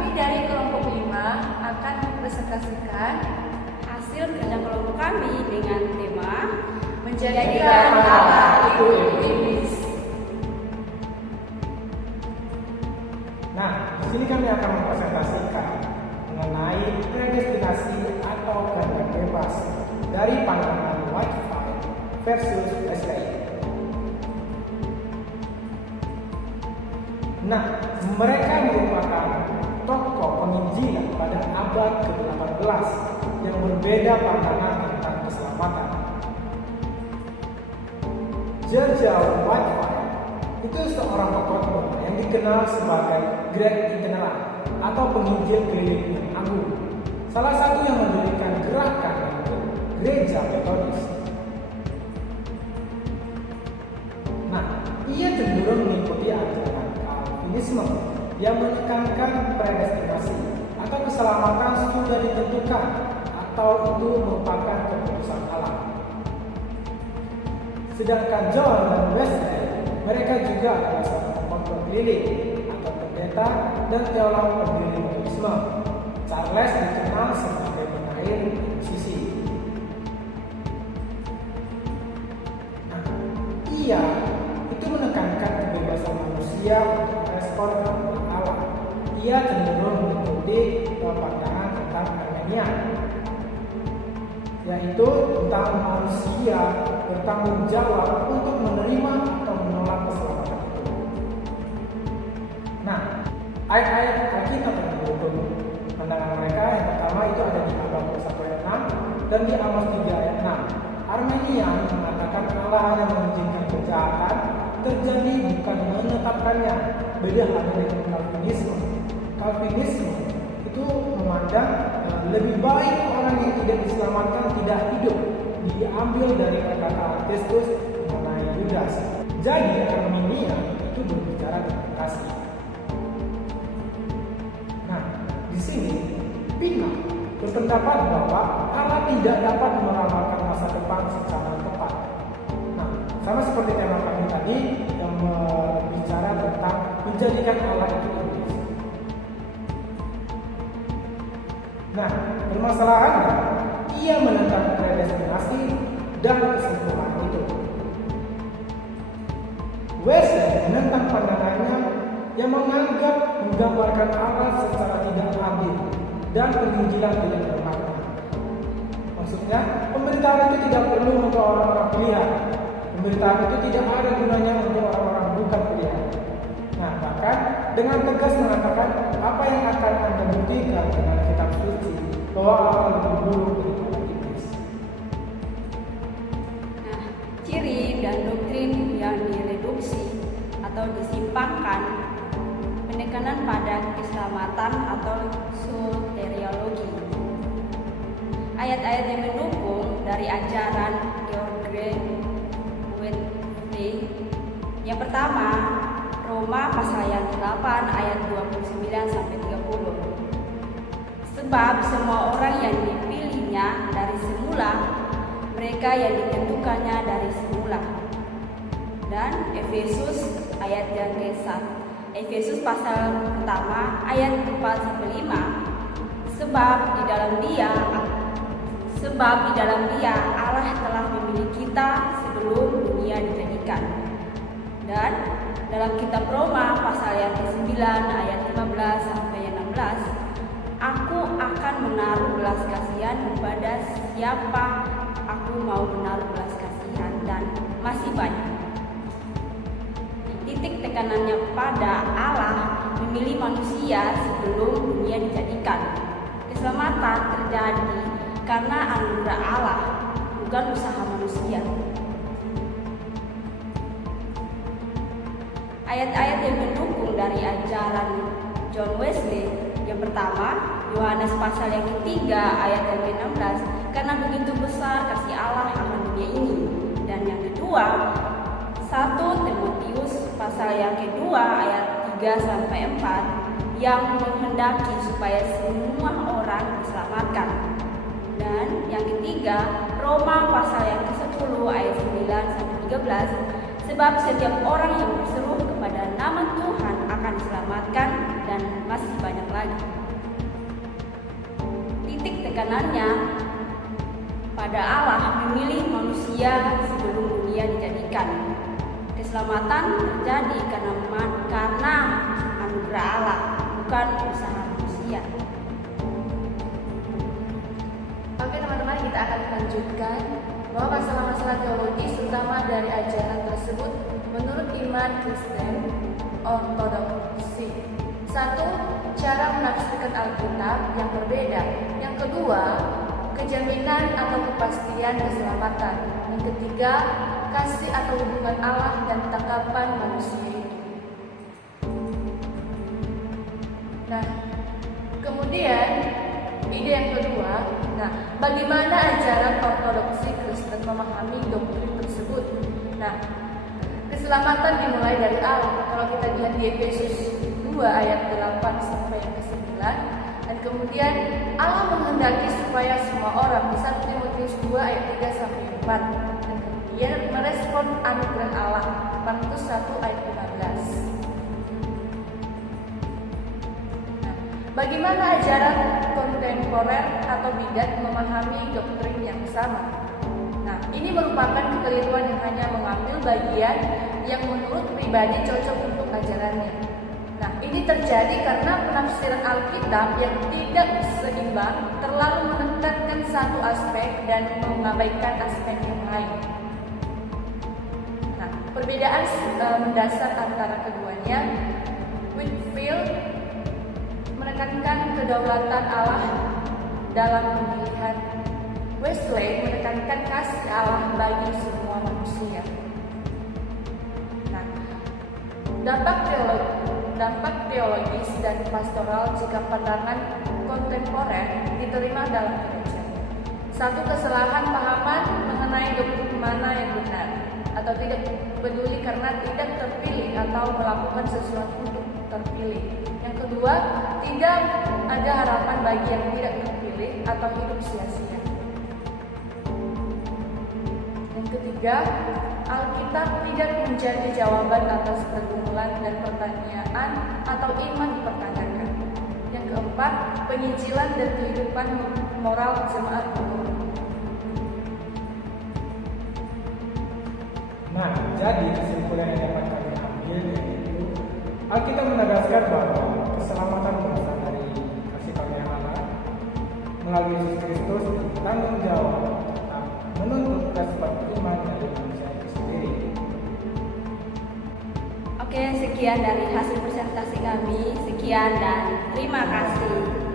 Kami dari kelompok 5 akan mempresentasikan hasil kerja kelompok kami dengan tema menjadikan Allah itu iblis. Nah, di sini kami akan mempresentasikan mengenai predestinasi atau kehendak bebas dari pandangan Whitefield versus Wesley. Nah, mereka merupakan tokoh penginjilan pada abad ke-18 yang berbeda pandangan tentang keselamatan. George Whitefield itu seorang tokoh yang dikenal sebagai Great Itinerant atau penginjil keliling yang agung, salah satu yang mendirikan gerakan untuk gereja Metodis. Nah, ia cenderung mengikuti ajaran Calvinisme yang menekankan predestinasi atau keselamatan sudah ditentukan atau itu merupakan keputusan Allah. Sedangkan John dan Wesley, mereka juga adalah seorang tokoh keliling atau pendeta dan teolog pendiri Metodisme. Charles dikenal sebagai penair Inquisisi. Nah, ia itu menekankan kebebasan manusia untuk respon kepada Allah. Ia cenderung mengikuti pandangan tentang Arminian, yaitu tentang manusia bertanggung jawab untuk menerima atau menolak keselamatan itu. Nah, ayat-ayat Alkitab yang mendukung pandangan mereka yang pertama itu ada di Amós 1 ayat 6 dan di Amós 3 ayat 6. Arminian mengatakan Allah hanya mengizinkan kejahatan terjadi bukan menetapkannya. Beda halnya dengan Calvinisme. Calvinisme itu memandang lebih baik orang yang tidak diselamatkan tidak hidup, diambil dari perkataan Kristus mengenai Yudas. Jadi Arminian itu berbicara tentang kasih. Nah, di sini Pina berpendapat bahwa Allah tidak dapat meramalkan masa depan secara tepat. Nah, sama seperti tema kami tadi yang berbicara tentang menjadikan Allah itu iblis. Nah, permasalahannya ia menentang predestinasi dan kesempurnaan itu. Wesley menentang pandangannya yang menganggap menggambarkan Allah secara tidak adil dan penginjilan tidak bermakna. Maksudnya, pemberitaan itu tidak perlu untuk orang-orang pilihan. Pemberitaan itu tidak ada gunanya untuk orang-orang bukan pilihan. Nah, bahkan dengan tegas mengatakan apa yang akan Anda buktikan dengan kitab suci bahwa Allah lebih buruk daripada iblis. Nah, ciri dan doktrin yang direduksi atau disimpangkan, penekanan pada keselamatan atau soteriologi. Ayat-ayat yang mendukung dari ajaran George Wesley. Yang pertama, Roma pasal yang 8 ayat 29 sampai 30. Sebab semua orang yang dipilihnya dari semula, mereka yang ditentukannya dari semula. Dan Efesus ayat yang ke-1. Efesus pasal pertama ayat 4 sampai 5. Sebab di dalam Dia Allah telah memilih kita sebelum dunia dijadikan. Dan dalam kitab Roma pasal yang ke-9 ayat 15 sampai 16, aku akan menaruh belas kasihan kepada siapa aku mau menaruh belas kasihan, dan masih banyak. Titik tekanannya pada Allah memilih manusia sebelum dunia dijadikan. Keselamatan terjadi karena anugerah Allah, bukan usaha manusia. Ayat-ayat yang mendukung dari ajaran John Wesley. Yang pertama, Yohanes pasal yang ketiga ayat yang ke-16, karena begitu besar kasih Allah akan dunia ini. Dan yang kedua, 1 Timotius pasal yang kedua ayat 3 sampai 4, yang menghendaki supaya semua orang diselamatkan. Dan yang ketiga, Roma pasal yang ke-10 ayat 9 sampai 13, sebab setiap orang yang berseru kepada nama Tuhan akan diselamatkan. Dan masih masih banyak lagi. Titik tekanannya pada Allah memilih manusia sebelum dunia dijadikan. Keselamatan terjadi karena anugerah Allah, bukan usaha manusia. Oke teman-teman, kita akan lanjutkan bahwa masalah-masalah teologis terutama dari ajaran tersebut menurut iman Kristen ortodoksi. Satu, cara menafsirkan Alkitab yang berbeda. Yang kedua, kejaminan atau kepastian keselamatan. Yang ketiga, kasih atau hubungan Allah dan tanggapan manusia itu. Nah, kemudian ide yang kedua, bagaimana ajaran ortodoksi Kristen memahami doktrin tersebut? Nah, keselamatan dimulai dari Allah. Kalau kita lihat di Efesus 2 ayat 8 sampai yang ke-9, dan kemudian Allah menghendaki supaya semua orang, di 1 Timotius 2 ayat 3 sampai 4, dan kemudian merespon anugerah Allah, Markus 1 ayat 15. Bagaimana ajaran kontemporer atau bidat memahami doktrin yang sama? Nah, ini merupakan kekeliruan yang hanya mengambil bagian yang menurut pribadi cocok untuk ajarannya. Nah, ini terjadi karena penafsiran Alkitab yang tidak seimbang, terlalu menekankan satu aspek dan mengabaikan aspek yang lain. Nah, perbedaan mendasar antara keduanya, Whitefield menekankan kedaulatan Allah dalam pemilihan. Wesley menekankan kasih Allah bagi semua manusia. Nah, dampak teologis dan pastoral jika pandangan kontemporer diterima dalam gereja. Satu, kesalahan pahaman mengenai doktrin mana yang benar atau tidak peduli karena tidak terpilih atau melakukan sesuatu untuk terpilih. Yang kedua, tidak ada harapan bagi yang tidak terpilih atau hidup sia-sia. Yang ketiga, Alkitab tidak menjadi jawaban atas pergumulan dan pertanyaan atau iman dipertanyakan. Yang keempat, penginjilan dan kehidupan moral jemaat umum. Nah, jadi kesimpulan yang dapat kami ambil yaitu Alkitab menegaskan bahwa keselamatan berasal dari kasih karunia Allah melalui Yesus Kristus dan tanggung jawab tetap menuntut kita sebagai iman dari manusia itu sendiri. Oke, sekian dari hasil presentasi kami. Sekian dan terima kasih.